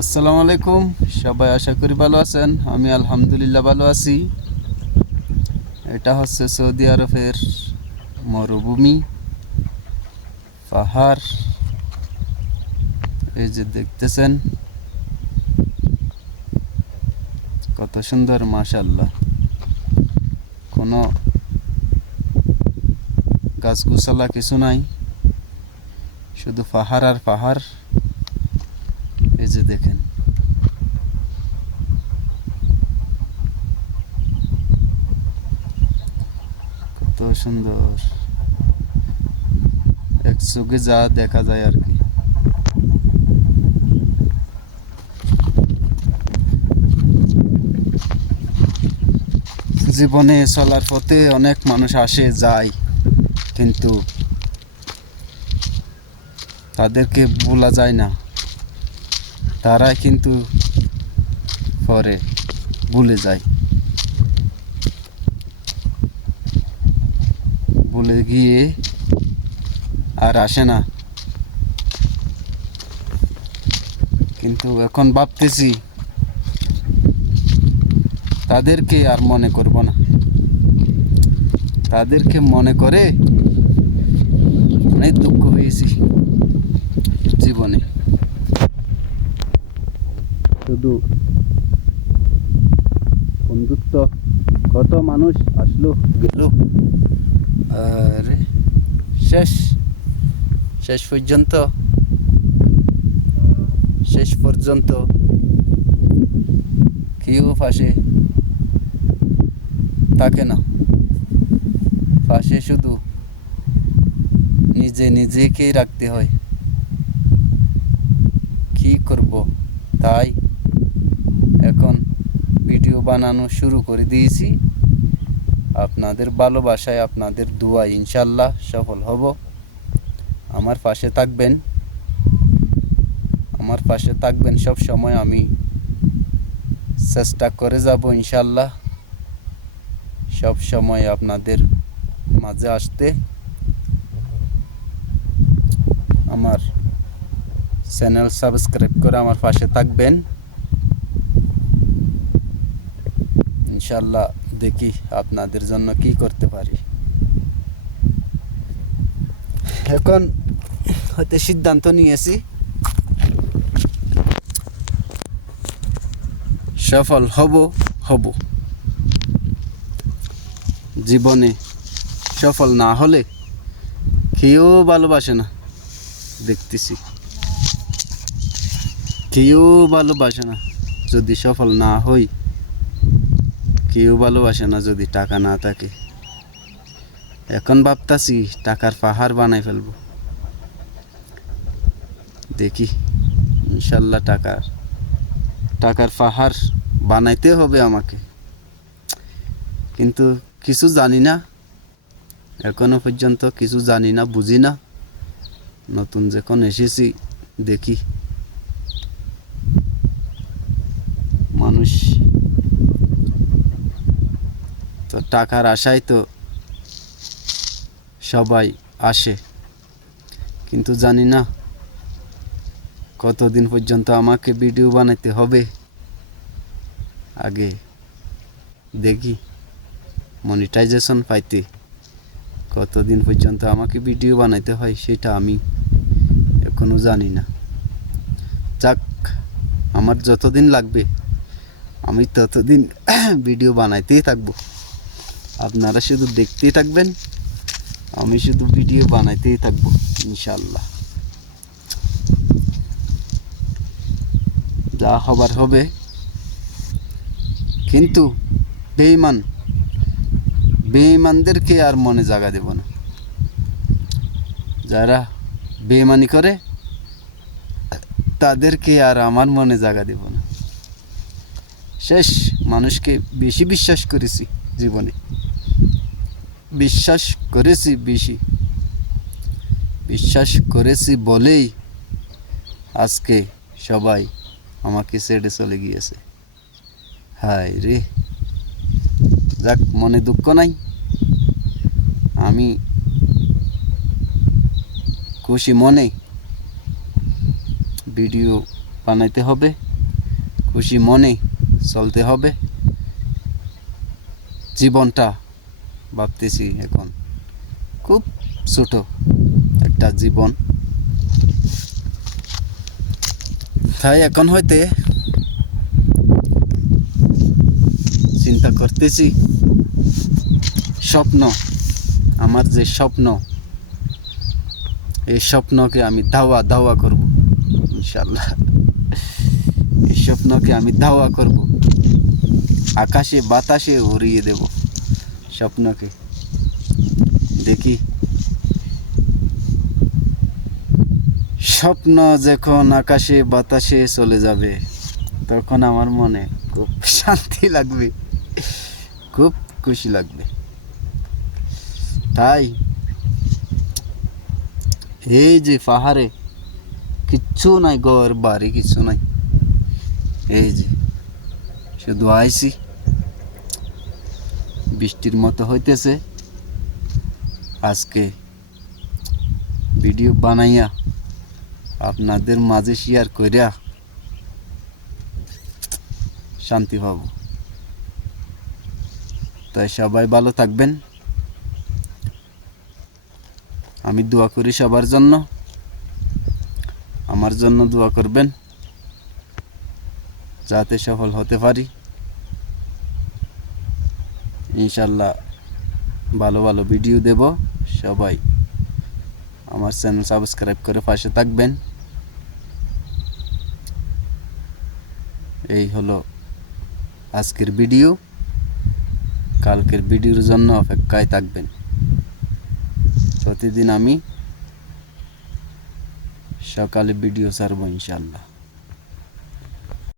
আসসালামু আলাইকুম। সবাই আশা করি ভালো আছেন। আমি আলহামদুলিল্লাহ ভালো আছি। এটা হচ্ছে সৌদি আরবের মরুভূমি, পাহাড়। এই যে দেখতেছেন কত সুন্দর, মাশাআল্লাহ। কোনো গাছগুছালা কিছু নাই, শুধু পাহাড় আর পাহাড়। এই যে দেখেন, কত সুন্দর, এক চোখে যা দেখা যায় আর কি। জীবনে চলার পথে অনেক মানুষ আসে যায়, কিন্তু তাদেরকে ভোলা যায় না। তারাই কিন্তু পরে ভুলে যায়, ভুলে গিয়ে আর আসে না। কিন্তু এখন ভাবতেছি তাদেরকে আর মনে করব না। তাদেরকে মনে করে অনেক দুঃখ হয়েছি জীবনে। শুধু বন্ধুত্ব, কত মানুষ আসলো গেল, আরে শেষ শেষ পর্যন্ত কেউ পাশে থাকে না। পাশে শুধু নিজেকেই রাখতে হয়। কি করব, তাই এখন ভিডিও বানানো শুরু করে দিয়েছি। আপনাদের ভালোবাসায়, আপনাদের দোয়ায় ইনশাল্লাহ সফল হব। আমার পাশে থাকবেন সব সময়। আমি চেষ্টা করে যাব ইনশাল্লাহ সব সময় আপনাদের মাঝে আসতে। আমার চ্যানেল সাবস্ক্রাইব করে আমার পাশে থাকবেন ইনশাল্লাহ। দেখি আপনাদের জন্য কি করতে পারি। এখন হয়তো সিদ্ধান্ত নিয়েছি, সফল হব। জীবনে সফল না হলে কেউ ভালোবাসে না, দেখতেছি কেউ ভালোবাসে না। যদি সফল না হই, কেউ ভালোবাসে না যদি টাকা না থাকে। এখন ভাবতাছি টাকার পাহাড় বানাই ফেলবো। দেখি ইনশাল্লাহ টাকার পাহাড় বানাইতে হবে আমাকে। কিন্তু কিছু জানি না, এখনো পর্যন্ত কিছু জানি না, বুঝি না। নতুন যখন এসেছি, দেখি মানুষ তো টাকার আশায় তো সবাই আসে, কিন্তু জানি না কতদিন পর্যন্ত আমাকে ভিডিও বানাইতে হবে। আগে দেখি মনিটাইজেশন পাইতে কতদিন পর্যন্ত আমাকে ভিডিও বানাইতে হয়, সেটা আমি এখনো জানি না। যাক, আমার যতদিন লাগবে আমি ততদিন ভিডিও বানাইতেই থাকবো। আপনারা শুধু দেখতেই থাকবেন, আমি শুধু ভিডিও বানাইতেই থাকবো ইনশাল্লাহ। যা হবার হবে। কিন্তু বেঈমানদেরকে আর মনে জায়গা দেব না। যারা বেঈমানি করে তাদেরকে আর আমার মনে জায়গা দেব না। শেষ, মানুষকে বেশি বিশ্বাস করেছি জীবনে, বিশ্বাস করেছি বলেই আজকে সবাই আমাকে ছেড়ে চলে গিয়েছে। হায় রে, যাক, মনে দুঃখ নাই। আমি খুশি মনে ভিডিও বানাইতে হবে। খুশি মনে চলতে হবে। জীবনটা ভাবতেছি এখন খুব ছোট একটা জীবন, তাই এখন হইতে চিন্তা করতেছি স্বপ্ন, আমার যে স্বপ্ন, এই স্বপ্নকে আমি ধাওয়া ধাওয়া করব ইনশাল্লাহ। এই স্বপ্নকে আমি ধাওয়া করব, আকাশে বাতাসে উড়িয়ে দেব স্বপ্নকে। দেখি স্বপ্ন যখন আকাশে বাতাসে চলে যাবে তখন আমার মনে খুব শান্তি লাগবে, খুব খুশি লাগবে। তাই এই যে পাহাড়ে কিচ্ছু নাই, ঘর বাড়ি কিচ্ছু নাই, এই যে শুধু আইছি, বৃষ্টির মতো হইতেছে। আজকে ভিডিও বানাইয়া আপনাদের মাঝে শেয়ার কইরা শান্তি পাবো। তাই সবাই ভালো থাকবেন, আমি দোয়া করি সবার জন্য, আমার জন্য দোয়া করবেন যাতে সফল হতে পারি ইনশাল্লাহ। ভালো ভালো ভিডিও দেব, সবাই আমার চ্যানেল সাবস্ক্রাইব করে পাশে থাকবেন। এই হলো আজকের ভিডিও, কালকের ভিডিওর জন্য অপেক্ষায় থাকবেন। প্রতিদিন আমি সকালে ভিডিও ছাড়ব ইনশাল্লাহ।